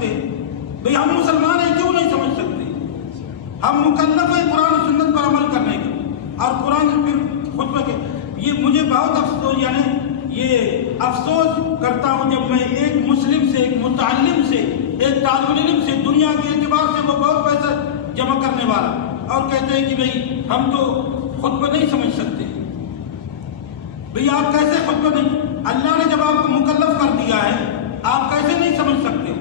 سکتے؟ بھئی ہم مسلمان ہیں، کیوں نہیں سمجھ سکتے؟ ہم مکلف ہیں قرآن و سنت پر عمل کرنے کا، اور قرآن پھر خطبہ کے یہ مجھے بہت افسوس، یعنی یہ افسوس کرتا ہوں جب میں ایک مسلم سے، ایک متعلم سے، ایک طالب علم سے، دنیا کے اعتبار سے وہ بہت پیسہ جمع کرنے والا، اور کہتے ہیں کہ بھئی ہم تو خطبہ نہیں سمجھ سکتے۔ بھئی آپ کیسے خطبہ نہیں؟ اللہ نے جب آپ کو مکلف کر دیا ہے، آپ کیسے نہیں سمجھ سکتے ہو؟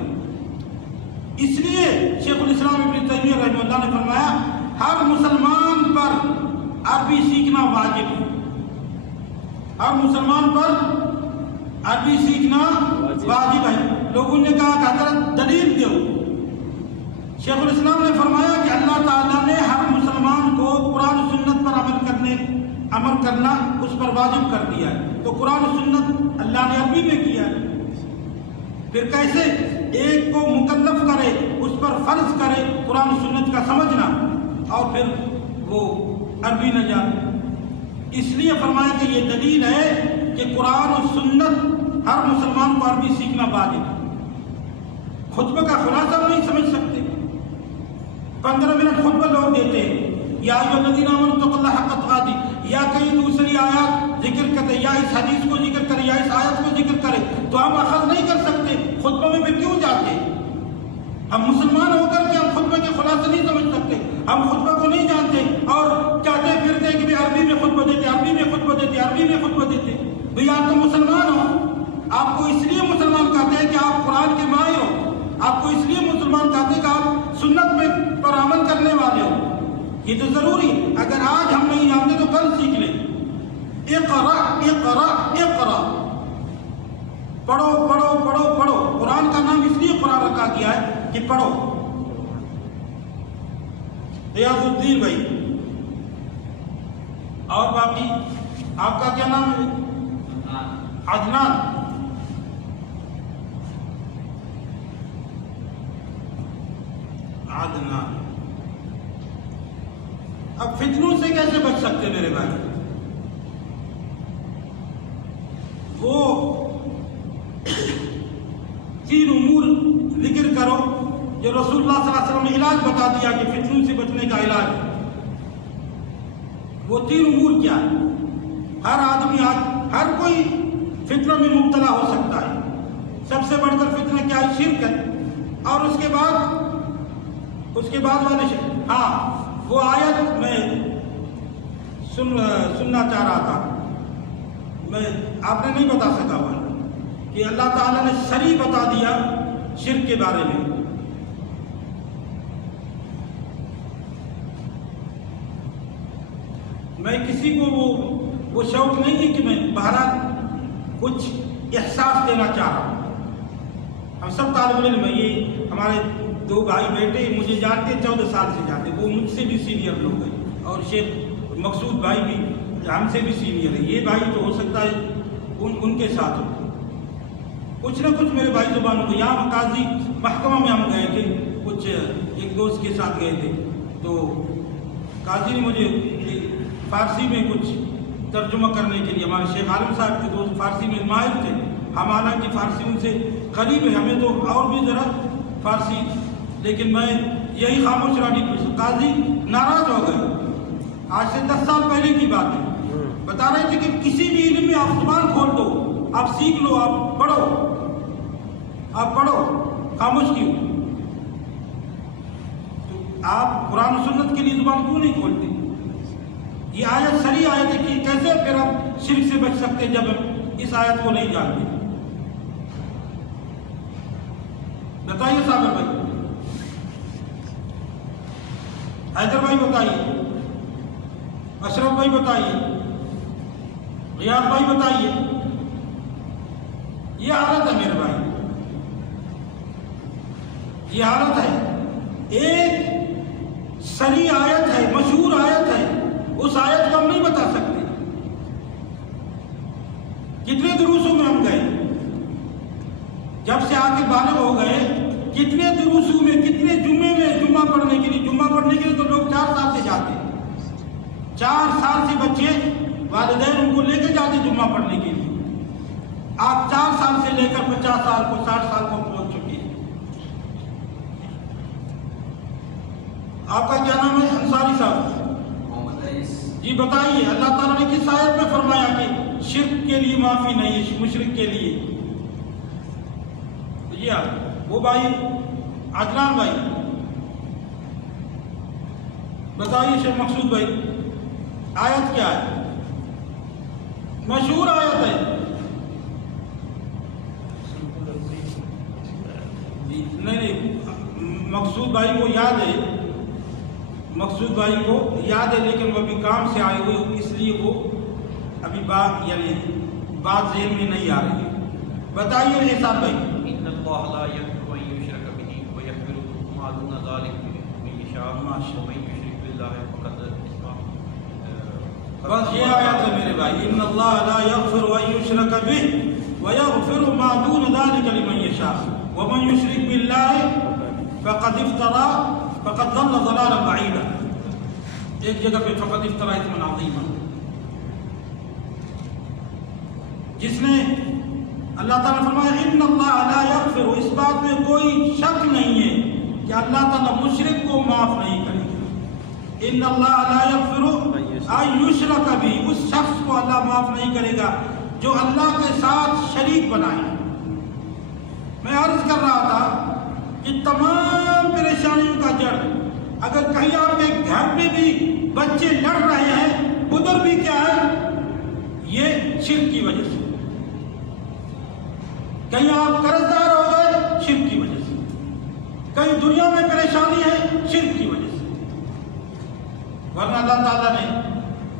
اس لیے شیخ الاسلام ابن تیمیہ رحمہ اللہ نے فرمایا ہر مسلمان پر عربی سیکھنا واجب ہے، ہر مسلمان پر عربی سیکھنا واجب ہے۔ لوگوں نے کہا کہ حضرت دلیل دو۔ شیخ الاسلام نے فرمایا کہ اللہ تعالیٰ نے ہر مسلمان کو قرآن و سنت پر عمل کرنا اس پر واجب کر دیا ہے، تو قرآن و سنت اللہ نے عربی میں کیا ہے، پھر کیسے ایک کو مکلف کرے، اس پر فرض کرے قرآن و سنت کا سمجھنا، اور پھر وہ عربی نہ جانے؟ اس لیے فرمایا کہ یہ دلیل ہے کہ قرآن و سنت ہر مسلمان کو عربی سیکھنا واجب ہے۔ خطبہ کا خلاصہ نہیں سمجھ سکتے، 15 منٹ خطبہ لوگ دیتے ہیں، یا ایھا الذین آمنوا اتقوا اللہ حق تقاته، یا کئی دوسری آیات ذکر کرتے، یا اس حدیث کو ذکر کرے، یا اس آیت کو ذکر کرے، تو ہم اخذ نہیں کر سکتے، خطبہ میں پھر کیوں جاتے؟ ہم مسلمان ہو کر کے ہم خطبہ کے خلاصے نہیں سمجھ سکتے، ہم خطبہ کو نہیں جانتے، اور چاہتے پھرتے کہ عربی میں خطبہ دیتے، عربی میں خطبہ دیتے، عربی میں خطبہ دیتے۔ بھئی آپ تو مسلمان ہو، آپ کو اس لیے مسلمان کہتے ہیں کہ آپ قرآن کے ماہر ہو، آپ کو اس لیے مسلمان کہتے ہیں کہ آپ سنت میں پر عمل کرنے والے ہو۔ یہ تو ضروری، اگر آج ہم نہیں جانتے تو کل سیکھ لیں۔ اقرا اقرا اقرا، پڑھو پڑھو پڑھو پڑھو۔ قرآن کا نام اس لیے قرآن رکھا گیا ہے کہ پڑھو۔ ریاض الدین بھائی، اور باقی آپ کا کیا نام ہے؟ عدنان۔ عدنان، اب فتنوں سے کیسے بچ سکتے میرے بھائی؟ وہ 3 امور ذکر کرو جو رسول اللہ صلی اللہ علیہ وسلم نے علاج بتا دیا کہ فتنوں سے بچنے کا علاج ہے۔ وہ 3 امور کیا ہے؟ ہر آدمی ہر کوئی فتنہ میں مبتلا ہو سکتا ہے۔ سب سے بڑھ کر فتنہ کیا ہے؟ شرک ہے، اور اس کے بعد والے شرک۔ ہاں، وہ آیت میں سننا چاہ رہا تھا، آپ نے نہیں بتا سکا وہ کہ اللہ تعالیٰ نے صریح بتا دیا شرک کے بارے میں۔ میں کسی کو وہ شوق نہیں ہے کہ میں بہرحال کچھ احساس دینا چاہ رہا ہوں۔ ہم سب طالب علم ہیں، یہ ہمارے 2 بھائی بیٹے مجھے جانتے 14 سال سے جانتے، وہ مجھ سے بھی سینئر لوگ ہیں، اور شیخ مقصود بھائی بھی ہم سے بھی سینئر ہے۔ یہ بھائی تو ہو سکتا ہے ان کے ساتھ ہو، کچھ نہ کچھ میرے بھائی زبانوں کو۔ یہاں قاضی محکمہ میں ہم گئے تھے، کچھ ایک دوست کے ساتھ گئے تھے، تو قاضی نے مجھے فارسی میں کچھ ترجمہ کرنے کے لیے، ہمارے شیخ عالم صاحب کے دوست فارسی میں ماہر تھے، ہم حالانکہ فارسی ان سے قریب ہے، ہمیں تو اور بھی ذرا فارسی، لیکن میں یہی خاموش رہنے کی۔ قاضی ناراض ہو گئے، آج سے 10 سال پہلے کی بات ہے، بتا رہے تھے کہ کسی بھی علم میں آپ زبان کھول دو، آپ سیکھ لو، آپ پڑھو، خاموش کیوں؟ تو آپ قرآن و سنت کے لیے زبان کیوں نہیں کھولتے؟ یہ آیت صریح آیت ہے کہ کیسے پھر آپ شرک سے بچ سکتے جب اس آیت کو نہیں جانتے؟ بتائیے صابر بھائی، حیدر بھائی بتائیے، اشرف بھائی بتائیے، ریاض بھائی بتائیے۔ یہ حالت ہے میرے بھائی، یہ حالت ہے۔ ایک صریح آیت ہے، مشہور آیت ہے، اس آیت کو ہم نہیں بتا سکتے۔ کتنے دروسوں میں ہم گئے، جب سے آ کے بالغ ہو گئے، کتنے دروسوں میں، کتنے جمعے میں جمعہ پڑھنے کے لیے تو لوگ 4 سال سے جاتے، 4 سال سے بچے والدین ان کو لے کے جاتے جمعہ پڑھنے کے لیے۔ آپ 4 سال سے لے کر 50 سال کو، 60 سال کو پہنچ چکے ہیں۔ آپ کا کیا نام ہے انصاری صاحب؟ جی بتائیے، اللہ تعالیٰ نے کس آیت میں فرمایا کہ شرک کے لیے معافی نہیں ہے مشرک کے لیے؟ جی ہاں، وہ بھائی عدنان بھائی بتائیے، شیخ مقصود بھائی آیت کیا ہے؟ مشہور آیت ہے. نہیں مقصود بھائی کو یاد ہے، مقصود بھائی کو یاد ہے، لیکن وہ ابھی کام سے آئے ہوئے اس لیے وہ ابھی بات یعنی بات ذہن میں نہیں آ رہی ہے. بتائیے احسان بھائی. ان اللہ لا یغفر ان یشرک به ویغفر ما دون ذلک لمن یشاء ومن یشرک باللہ فقد بس یہ آیت ہے میرے بھائی، ان اللہ لا یغفر ان یشرک به ویغفر ما دون ذلک لمن یشاء ومن یشرک باللہ فقد ضل ضلالا بعیدا. ایک جگہ پہ فقد افترا اثما عظیما. جس نے اللہ تعالیٰ نے فرمایا ان اللہ لا یغفر، اس بات میں کوئی شک نہیں ہے کہ اللہ تعالیٰ مشرک کو معاف نہیں کرے گا. ان اللہ لا یغفر ان یشرک به، اس شخص کو اللہ معاف نہیں کرے گا جو اللہ کے ساتھ شریک بنائے. میں عرض کر رہا تھا کہ تمام پریشانیوں کا جڑ، اگر کہیں آپ کے گھر میں بھی بچے لڑ رہے ہیں ادھر بھی کیا ہے؟ یہ شرک کی وجہ سے. کہیں آپ قرض دار ہو گئے شرک کی وجہ سے، کہیں دنیا میں پریشانی ہے شرک کی وجہ سے. ورنہ اللہ تعالیٰ نے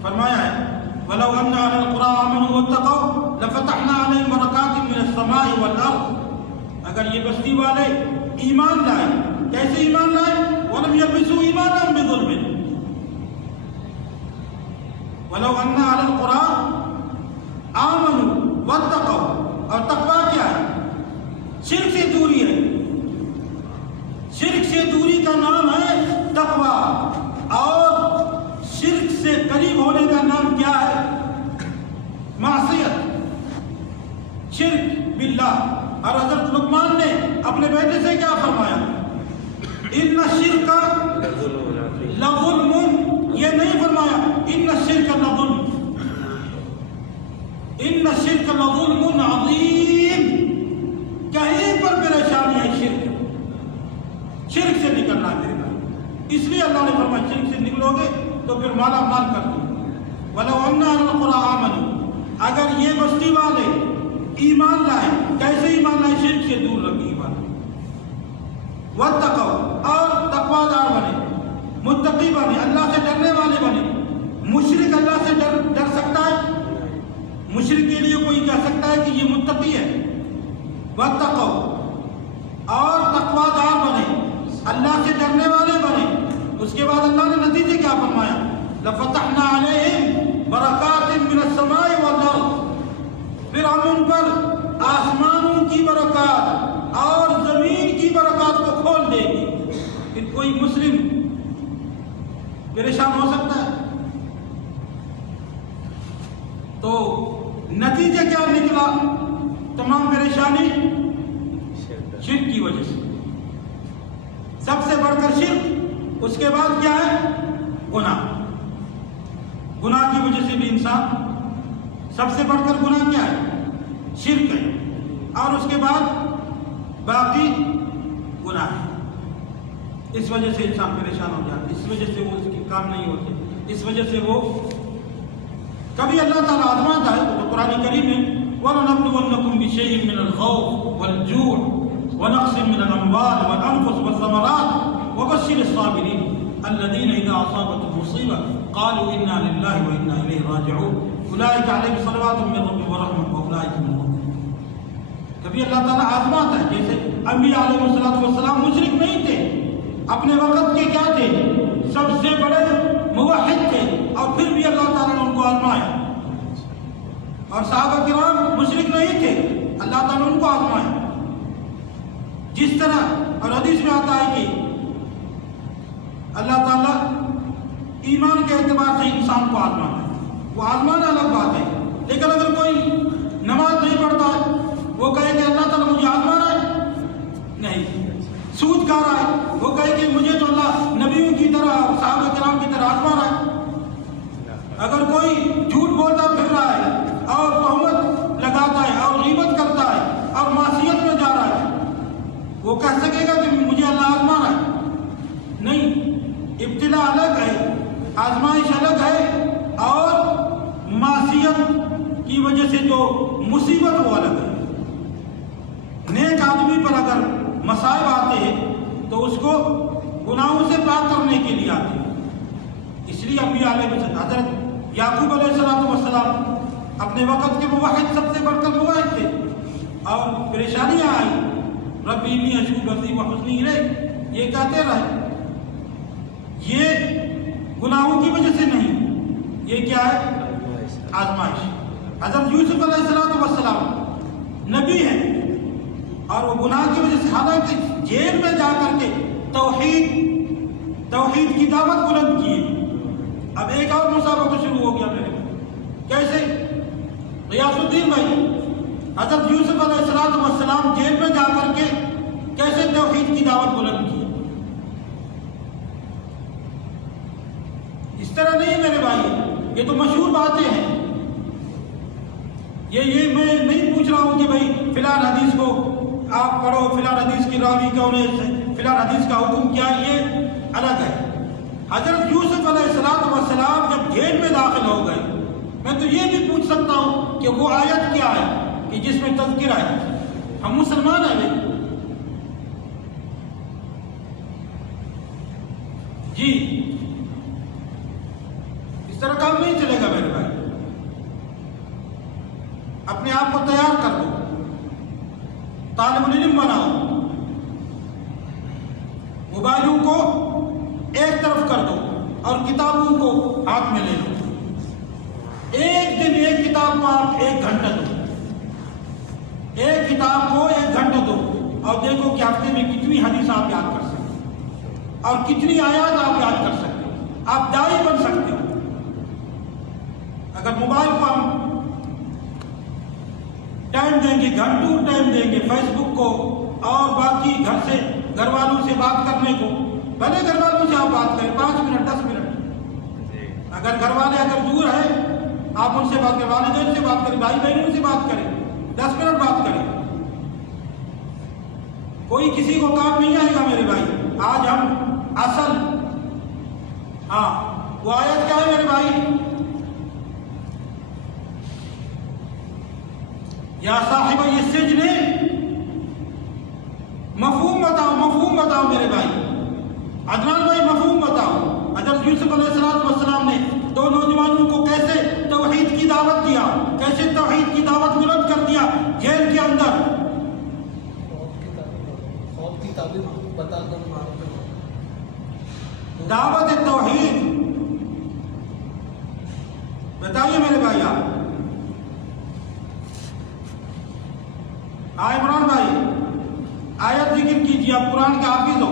فرمایا ہے وَلَوْ أَنَّ أَهْلَ الْقُرَىٰ آمَنُوا وَاتَّقَوْا لَفَتَحْنَا عَلَيْهِمْ بَرَكَاتٍ مِّنَ السَّمَاءِ وَالْأَرْضِ. اگر یہ بستی والے ایمان لائے، کیسے ایمان لائے؟ وَلَمْ يَلْبِسُوا إِيمَانَهُم بِظُلْمٍ. وَلَوْ أَنَّ أَهْلَ الْقُرَىٰ آمَنُوا وَاتَّقَوْا. اور تقویٰ کیا ہے؟ شرک سے دوری ہے. شرک سے دوری کا نام ہے تقویٰ، اور شرک سے قریب ہونے کا نام کیا ہے؟ معصیت، شرک باللہ. اور حضرت لقمان نے اپنے بیٹے سے کیا فرمایا؟ ان الشرک لظلم. یہ نہیں فرمایا ان الشرک لظلم، ان الشرک لظلم عظیم. کہیں پر پریشانی ہے شرک سے نکلنا ہے. اس لیے اللہ نے فرمایا شرک سے نکلو گے تو پھر مالا مال کر دو. وَلَوْ أَنَّ أَهْلَ الْقُرَىٰ آمَنُوا، اگر یہ بستی والے ایمان لائے، کیسے ایمان لائے؟ شرک سے دور رکھے ایمان. وَاتَّقَوْا، اور تقویٰ دار بنے، متقی بنے، اللہ سے ڈرنے والے بنے. مشرک اللہ سے ڈر سکتا ہے؟ مشرک کے لیے کوئی کہہ سکتا ہے کہ یہ متقی ہے؟ وَاتَّقَوْا، اور تقویٰ دار بنے، اللہ سے ڈرنے والے بنے. اس کے بعد اللہ نے نتیجے کیا فرمایا؟ لَفَتَحْنَا عَلَيْهِمْ بَرَكَاتٍ مِّنَ السَّمَاءِ وَالْأَرْضِ. پھر ہم ان پر آسمانوں کی برکات اور زمین کی برکات کو کھول دیں گے. پھر کوئی مسلم پریشان ہو سکتا ہے؟ تو نتیجہ کیا نکلا؟ تمام پریشانی شرک کی وجہ سے. سب سے بڑھ کر شرک، اس کے بعد کیا ہے؟ گناہ. گناہ کی وجہ سے بھی انسان، سب سے بڑھ کر گناہ کیا ہے؟ شرک ہے. اور اس کے بعد باقی گناہ ہے. اس وجہ سے انسان پریشان ہو جاتا ہے، اس وجہ سے وہ اس کی کام نہیں ہوتے، اس وجہ سے وہ کبھی اللہ تعالیٰ آزماتا ہے. تو قرآن کریم میں وَلَنَبْلُوَنَّكُمْ بِشَيْءٍ مِّنَ الْخَوْفِ وَالْجُوعِ وَنَقْصٍ مِّنَ الْأَمْوَالِ وَالْأَنفُسِ وَالثَّمَرَاتِ وَبَشِّرِ الصَّابِرِينَ الَّذِينَ إِذَا أَصَابَتْهُمْ مُصِيبَةٌ قَالُوا إِنَّا لِلَّهِ وَإِنَّا إِلَيْهِ رَاجِعُونَ أُولَٰئِكَ عَلَيْهِمْ صَلَوَاتٌ مِّن رَّبِّهِمْ وَرَحْمَةٌ وَأُولَٰئِكَ هُمُ الْمُهْتَدُونَ. کبھی اللہ تعالیٰ آزماتا ہے. جیسے انبیاء علیہ السلام مشرک نہیں تھے، اپنے وقت کے کیا تھے؟ سب سے بڑے موحد تھے، اور پھر بھی اللہ تعالیٰ نے ان کو آزمایا. اور صحابہ کرام مشرک نہیں تھے، اللہ تعالیٰ نے ان کو آزمایا. جس طرح اور حدیث میں آتا ہے کہ اللہ تعالیٰ ایمان کے اعتبار سے انسان کو آزمانا ہے. وہ آزمانا الگ بات ہے، لیکن اگر کوئی نماز نہیں پڑھتا ہے وہ کہے کہ اللہ تعالیٰ مجھے آزمانا ہے، نہیں. سود کھا رہا ہے، وہ کہے کہ مجھے تو اللہ نبیوں کی طرح صحابہ کرام کی طرح آزما رہا ہے۔ اگر کوئی جھوٹ بولتا پھر رہا ہے اور تہمت لگاتا ہے اور غیبت کرتا ہے اور معصیت میں جا رہا ہے، وہ کہہ سکے گا کہ مجھے اللہ آزما رہا ہے؟ نہیں، ابتلا الگ ہے، آزمائش الگ ہے، اور معصیت کی وجہ سے جو مصیبت وہ الگ ہے۔ نیک آدمی پر اگر مصائب آتے ہیں تو اس کو گناہوں سے پاک کرنے کے لیے آتے ہیں۔ اس لیے انبیاء علیہ السلام، حضرت یعقوب علیہ السلام اپنے وقت کے موحد، سب سے بڑھ کر موحد تھے، اور پریشانیاں آئی، ربی انی اشکو بثی و حزنی الیک، یہ کہتے رہے۔ یہ گناہوں کی وجہ سے نہیں، یہ کیا ہے؟ آزمائش۔ حضرت یوسف علیہ السلام نبی ہیں، اور وہ گناہ کی وجہ سے، حالانکہ جیل میں جا کر کے توحید کی دعوت بلند کی۔ اب ایک اور مسابقہ شروع ہو گیا میرے، کیسے؟ غیاث الدین بھائی، حضرت یوسف علیہ السلام جیل میں جا کر کے کیسے توحید کی دعوت بلند کی؟ اس طرح نہیں میرے بھائی، یہ تو مشہور باتیں ہیں۔ یہ میں نہیں پوچھ رہا ہوں کہ بھائی فلان حدیث کو آپ پڑھو، فلان حدیث کی راوی کون ہے، فلان حدیث کا حکم کیا، یہ الگ ہے۔ حضرت یوسف علیہ السلام جب جیل میں داخل ہو گئے، میں تو یہ بھی پوچھ سکتا ہوں کہ وہ آیت کیا ہے کہ جس میں تذکرہ ہے؟ ہم مسلمان ہیں بھائی جی، اس طرح کام نہیں چلے گا میرے بھائی۔ اپنے آپ کو تیار کر دو، طالب العلم بناؤ، موبائلوں کو ایک طرف کر دو اور کتابوں کو ہاتھ میں لے لو۔ ایک دن ایک کتاب کو آپ 1 گھنٹہ دو، ایک کتاب کو 1 گھنٹہ دو، اور دیکھو کہ ہفتے میں کتنی حدیث آپ یاد کر سکتے ہیں اور کتنی آیات آپ یاد کر سکتے ہیں، آپ داعی بن سکتے ہو۔ اگر موبائل کو ہم ٹائم دیں گے، گھنٹوں ٹائم دیں گے فیس بک کو اور باقی گھر والوں سے بات کرنے کو، بھلے گھر والوں سے آپ بات کریں 5 منٹ 10 منٹ، اگر گھر والے اگر دور ہیں آپ ان سے بات کریں، والدین سے بات کریں، بھائی بہنوں سے بات کریں، 10 منٹ بات کریں، کوئی کسی کو کام نہیں آئے گا میرے بھائی۔ آج ہم اصل وہ آیت کیا ہے میرے بھائی؟ یا صاحب السجن، مفہوم بتاؤ میرے بھائی، عدنان بھائی مفہوم بتاؤ۔ حضرت یوسف علیہ السلام نے 2 نوجوانوں کو کیسے توحید کی دعوت دیا، کیسے توحید کی دعوت بلند کر دیا جیل کے اندر؟ دعوت توحید بتائیے میرے بھائی آپ۔ عمران بھائی آیت ذکر کیجیے، آپ قرآن کے حافظ ہو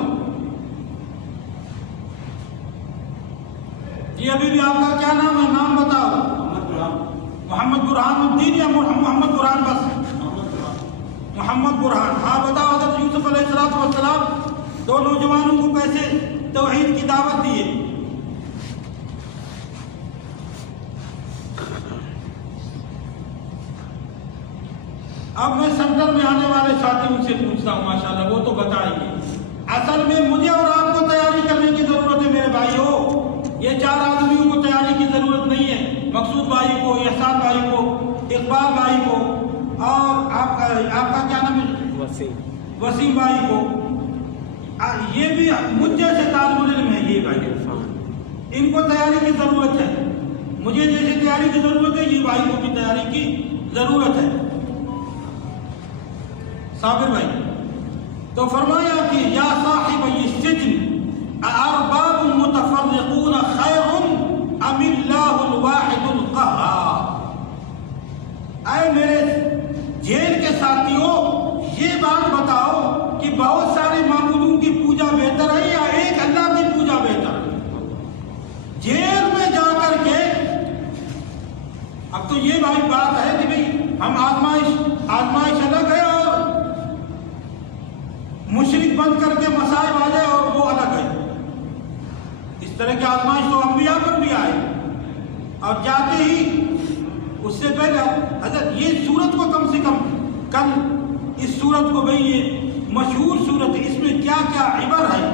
جی۔ ابھی بھی آپ کا کیا نام ہے؟ نام بتاؤ۔ محمد برہان الدین یا محمد برہان؟ بس محمد برہان۔ ہاں بتاؤ، حضرت یوسف علیہ السلام 2 نوجوانوں کو کیسے توحید کی دعوت دیے؟ اب میں سینٹر میں آنے والے ساتھیوں سے پوچھتا ہوں، ماشاءاللہ وہ تو بتائیں گے۔ اصل میں مجھے اور آپ کو تیاری کرنے کی ضرورت ہے میرے بھائیو، یہ 4 آدمیوں کو تیاری کی ضرورت نہیں ہے، مقصود بھائی کو، احسان بھائی کو، اقبال بھائی کو، اور آپ کا کیا نام ہے؟ وسیم بھائی کو۔ یہ بھی مجھ جیسے طالب علم ہے، یہ بھائی ان کو تیاری کی ضرورت ہے، مجھے جیسے تیاری کی ضرورت ہے یہ بھائی کو بھی تیاری کی ضرورت ہے۔ صابر بھائی تو فرمایا کہ یا صاحب السجن ارباب متفرقون خیر ام اللہ الواحد القہار، اے میرے جیل کے ساتھیوں یہ بات بتاؤ کہ بہت سارے معبودوں کی پوجا بہتر ہے یا ایک اللہ کی پوجا بہتر ہے؟ جیل میں جا کر کے اب تو یہ بھائی بات ہے کہ بھئی ہم آزمائش الگ ہے، اور مشرک بن کر کے اس طرح کی آزمائش تو انبیاء پر بھی آئے، اور جاتے ہی اس سے پہلے حضرت یہ سورت کو کم سے کم کل اس سورت کو بھئی یہ مشہور سورت ہے، اس میں کیا کیا عبر ہے،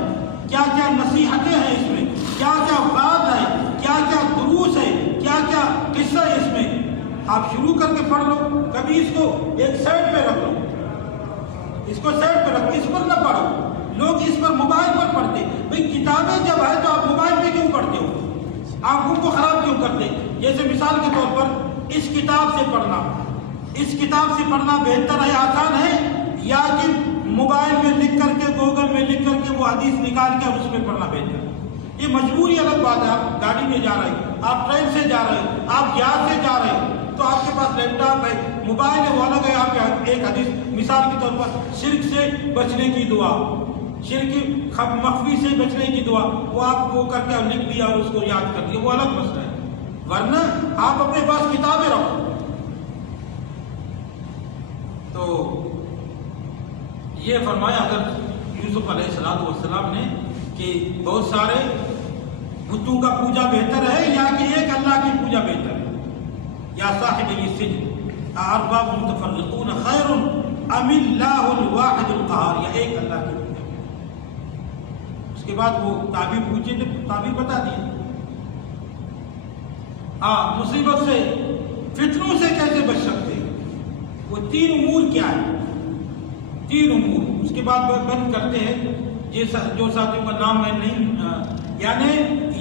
کیا کیا نصیحتیں ہیں، اس میں کیا کیا بات ہے، کیا کیا دروس ہے، کیا کیا قصہ ہے اس میں. آپ شروع کر کے پڑھ لو، کبھی اس کو ایک سائڈ پہ رکھ لو، اس کو سائڈ پہ رکھو، اس پر نہ پڑھو. لوگ اس پر موبائل پر پڑھتے، بھئی کتابیں جب ہے تو آپ موبائل پہ کیوں پڑھتے ہو، آنکھوں کو خراب کیوں کرتے؟ جیسے مثال کے طور پر اس کتاب سے پڑھنا، اس کتاب سے پڑھنا بہتر ہے، آسان ہے، یا کہ موبائل میں لکھ کر کے، گوگل میں لکھ کر کے وہ حدیث نکال کے اور اس میں پڑھنا بہتر ہے؟ یہ مجبوری الگ بات ہے. آپ گاڑی میں جا رہے ہیں، آپ ٹرین سے جا رہے ہیں، آپ یہاں سے جا رہے ہیں، تو آپ کے پاس لیپ ٹاپ ہے، موبائل ہے، وہ الگ ہے. آپ ایک حدیث مثال کے طور پر شرک سے بچنے کی دعا، شرک مخفی سے بچنے کی دعا، وہ آپ وہ کر کے لکھ دیا اور اس کو یاد کر دیا، وہ الگ مسئلہ ہے. ورنہ آپ اپنے پاس کتابیں رکھو. تو یہ فرمایا حضرت یوسف علیہ السلام نے کہ بہت سارے بتوں کا پوجا بہتر ہے یا کہ ایک اللہ کی پوجا بہتر ہے. یا صاحب السجن ارباب متفرقون خیر ام اللہ الواحد القہار، یا ایک اللہ کی پوجا. اس کے بعد وہ تعبیر پوچھے تھے، تعبیر بتا دی. ہاں، مصیبت سے، فتنوں سے کیسے بچ سکتے ہیں؟ وہ 3 امور کیا ہے؟ 3 امور. اس کے بعد بند کرتے ہیں. جو ساتھیوں کا نام میں نہیں، یعنی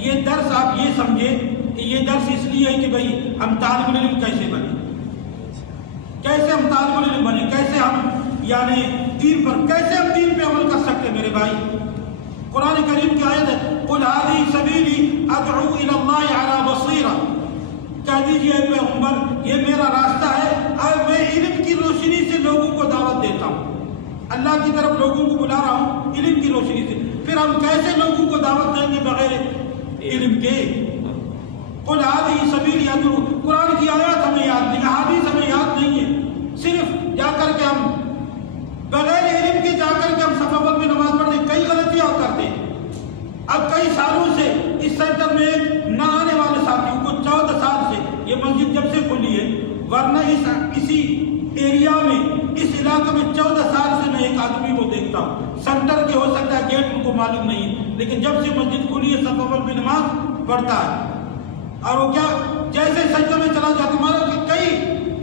یہ درس آپ یہ سمجھے کہ یہ درس اس لیے ہے کہ بھئی ہم طالب علم کیسے بنے، کیسے ہم طالب علم بنے، کیسے ہم یعنی دین پر، کیسے ہم دین پہ عمل کر سکتے. میرے بھائی، قرآن کریم کی آیت ہے قل هذه سبیلی ادعو الی اللہ علی بصیرہ، کہہ دیجیے اے پیغمبر یہ میرا راستہ ہے اور میں علم کی روشنی سے لوگوں کو دعوت دیتا ہوں، اللہ کی طرف لوگوں کو بلا رہا ہوں علم کی روشنی سے. پھر ہم کیسے لوگوں کو دعوت دیں گے بغیر علم کے؟ قل هذه سبیلی ادعو، قرآن کی آیات ہمیں یاد نہیں، احادیث ہمیں یاد نہیں ہے، صرف جا کر کے ہم بغیر علم کے جا کر کے ہم صف اول میں نماز پڑھتے، کئی غلطیاں کرتے ہیں. اب کئی سالوں سے اس سینٹر میں نہ آنے والے ساتھیوں کو 14 سال سے، یہ مسجد جب سے کھلی ہے، ورنہ اسی ایریا میں، اس علاقے میں 14 سال سے میں ایک آدمی کو دیکھتا ہوں. سینٹر کے ہو سکتا ہے گیٹ ان کو معلوم نہیں، لیکن جب سے مسجد کھلی ہے صف اول میں نماز پڑھتا ہے. اور وہ کیا جیسے سجدے میں چلا جاتا، مارا کہ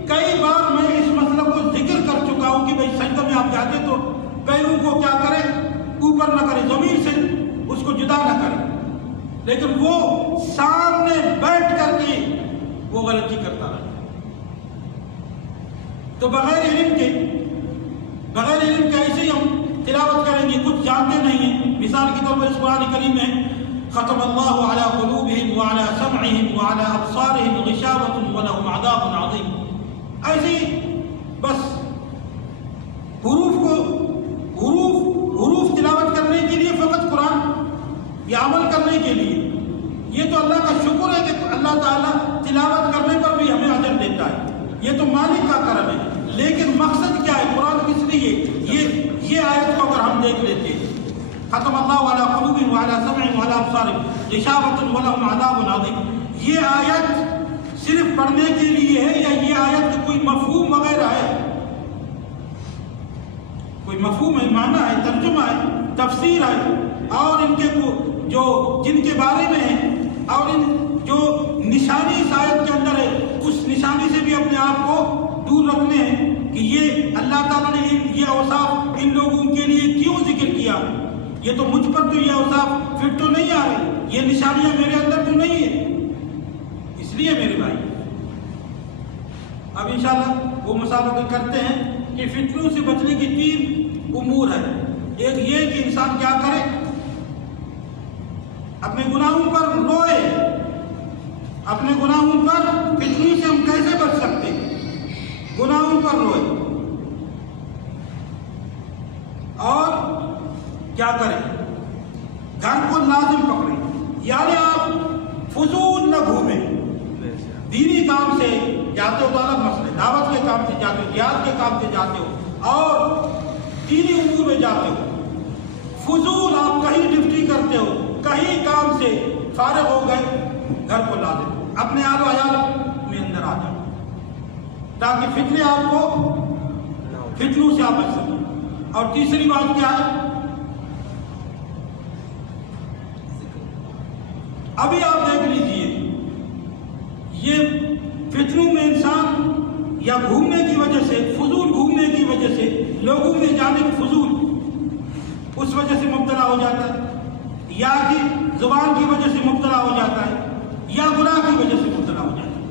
کئی بار میں اس مسئلہ کو ذکر کر چکا ہوں کہ بھائی سجدے میں آپ جاتے تو پیروں کو کیا کریں، اوپر نہ کریں، زمین سے اس کو جدا نہ کریں. لیکن وہ سامنے بیٹھ کر کے وہ غلطی کرتا رہا. تو بغیر علم کے ایسے ہی ہم تلاوت کریں گے، کچھ جانتے نہیں ہیں. مثال کے طور پر اس قرآن کریم میں ختم اللہ علی قلوبہم وعلی سمعہم وعلی ابصارہم غشاوۃ ولہم عذاب عظیم. ایسے بس حروف تلاوت کرنے کے لیے فقط قرآن یا عمل کرنے کے لیے، یہ تو اللہ کا شکر ہے کہ اللہ تعالیٰ تلاوت کرنے پر بھی ہمیں اجر دیتا ہے، یہ تو مالک کا کرم ہے. لیکن مقصد کیا ہے قرآن کس لیے؟ یہ آیت کو اگر ہم دیکھ لیتے، ختم اللہ علی قلوبہم وعلی سمعہم وعلی ابصارہم غشاوۃ ولہم عذاب عظیم، یہ آیت صرف پڑھنے کے لیے ہے یا یہ آیت کا کوئی مفہوم وغیرہ ہے؟ کوئی مفہوم ہے، معنی ہے، ترجمہ ہے، تفسیر ہے، اور ان کے جو جن کے بارے میں ہے اور ان جو نشانی اس آیت کے اندر ہے، اس نشانی سے بھی اپنے آپ کو دور رکھنے ہیں کہ یہ اللہ تعالیٰ نے یہ اوصاف ان لوگوں کے لیے کیوں ذکر کیا. یہ تو مجھ پر تو یہ اوصاف فٹ تو نہیں آ رہے، یہ نشانیاں میرے اندر تو نہیں ہے. اس لیے میرے بھائی اب انشاءاللہ وہ مسابقہ کرتے ہیں کہ فتنوں سے بچنے کی 3 امور ہے. ایک یہ کہ انسان کیا کرے، اپنے گناہوں پر روئے، اپنے گناہوں پر، فتنوں سے ہم کیسے بچ سکتے ہیں، گناہوں پر روئے. اور کیا کریں، گھر کو لازم پکڑیں، یعنی آپ فضول نہ گھومیں. دینی کام سے جاتے ہو تو الگ مسئلے، دعوت کے کام سے جاتے ہو، جہاد کے کام سے جاتے ہو اور دینی امور میں جاتے ہو، فضول آپ کہیں ڈیوٹی کرتے ہو، کہیں کام سے فارغ ہو گئے گھر کو لا دیں، اپنے آل و عیال میں اندر آ جائیں تاکہ فتنے آپ کو فتنوں سے آپ بچ سکیں۔ اور تیسری بات کیا ہے؟ ابھی آپ دیکھ لیجئے یہ فتنوں میں انسان یا گھومنے کی وجہ سے، فضول گھومنے کی وجہ سے، لوگوں میں جانے کی فضول اس وجہ سے مبتلا ہو جاتا ہے، یا کہ زبان کی وجہ سے مبتلا ہو جاتا ہے، یا گناہ کی وجہ سے مبتلا ہو جاتا ہے۔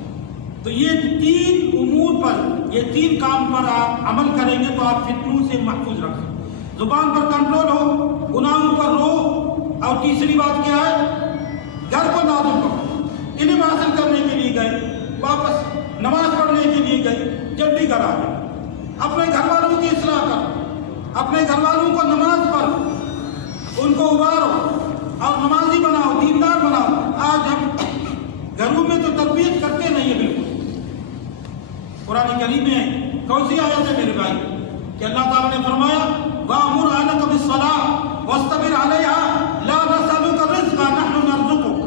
تو یہ تین امور پر، یہ تین کام پر آپ عمل کریں گے تو آپ فتنوں سے محفوظ رکھ سکیں۔ زبان پر کنٹرول ہو، گناہوں پر رو، اور تیسری بات کیا ہے؟ گھر کو نازل کرو۔ علم حاصل کرنے کے لیے گئے، واپس نماز پڑھنے کے لیے گئے، جب بھی گھر آ گئے اپنے گھر والوں کی اصلاح کرو، اپنے گھر والوں کو نماز پڑھو، ان کو ابارو اور نمازی بناؤ، دیندار بناؤ۔ آج ہم گھروں میں تو تربیت کرتے نہیں ہیں بالکل۔ قرآن کریم میں کون سی آیت ہے میرے بھائی کہ اللہ تعالیٰ نے فرمایا وَأْمُرْ أَهْلَكَ بِالصَّلَاةِ وَاسْتَبِرْ عَلَيْهَا لَا نَسْأَلُكَ رِزْقًا نَحْنُ نَرْزُقُكَ۔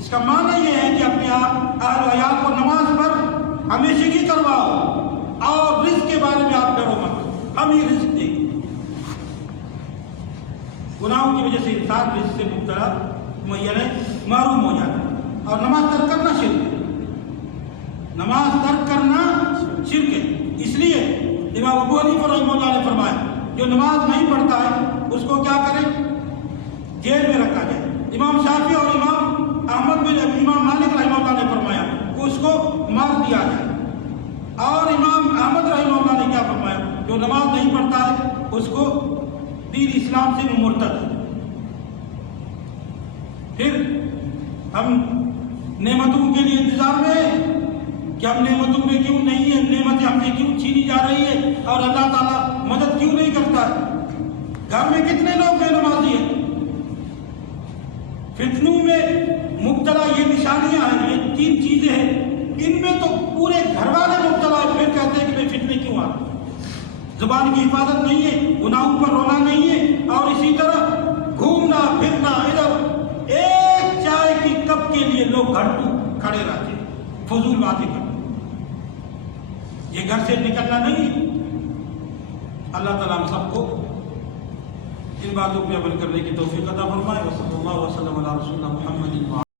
اس کا معنی یہ ہے کہ اپنے اہل و عیال کو نماز پر ہمیشگی کرواؤ اور رزق کے بارے میں آپ ڈرو مت، ہم ہی رزق دیں گے۔ گناہوں کی وجہ سے انسان رزق سے مبتلا محروم ہو جاتا ہے، اور نماز ترک کرنا شرک ہے، نماز ترک کرنا شرک ہے۔ اس لیے امام ابو حنیفہ رحمہ اللہ نے فرمایا جو نماز نہیں پڑھتا ہے اس کو کیا کریں؟ جیل میں رکھا جائے۔ امام شافعی اور امام مالک رحمہ اللہ نے فرمایا کہ اس کو مار دیا جائے، اور امام احمد رحمہ اللہ نے کیا فرمایا جو نماز نہیں پڑھتا ہے اس کو دین اسلام سے مرتد ہے۔ پھر ہم نعمتوں کے لیے انتظار میں ہیں کہ ہم نعمتوں میں کیوں نہیں ہیں، نعمتیں ہم سے کیوں چھینی جا رہی ہے اور اللہ تعالیٰ مدد کیوں نہیں کرتا ہے؟ گھر میں کتنے لوگ بے نمازی ہیں؟ فتنوں میں مبتلا یہ نشانیاں ہیں، یہ تین چیزیں ہیں، ان میں تو پورے گھر والے مبتلا ہیں، پھر کہتے ہیں کہ میں فتنے کیوں آ رہا ہوں؟ زبان کی حفاظت نہیں ہے، گناہوں پر رونا نہیں ہے، اور اسی طرح گھومنا پھرنا ادھر، ایک چائے کی کپ کے لیے لوگ گھنٹوں کھڑے رہتے ہیں، فضول باتیں کرتے ہیں۔ یہ گھر سے نکلنا نہیں ہے۔ اللہ تعالیٰ ہم سب کو ان باتوں پہ عمل کرنے کی توفیق عطا فرمائے۔ وصلی اللہ وسلم علی رسول اللہ محمد